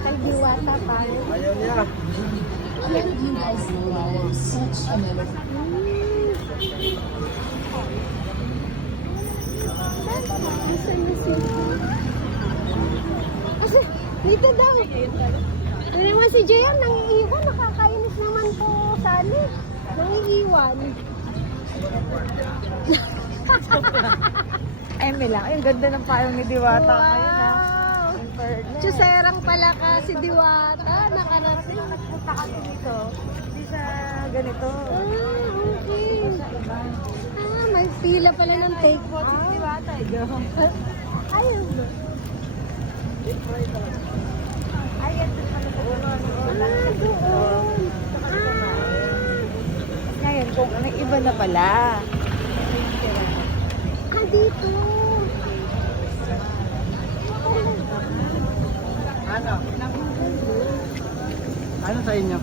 Kay Diwata tayo. Ayaw niya. Dito daw. Ano naman si Jayan, nangiiwan. Nakakainis naman po sali. Nangiiwan. Ay, may lang. Ay, ang ganda ng payong ni Diwata ngayon, ha? Wow. In fairness. Chuserang pala ka si Diwata. Nakarating. Nagpunta kami dito. Hindi sa ganito. Okay. May pila pala ng take. Si Diwata, eh. Ayaw ba? Ay, yan din pala sa ulo. Doon. Ngayon, kung ano, iba na pala. Dito. Ano? Ano sa inyo?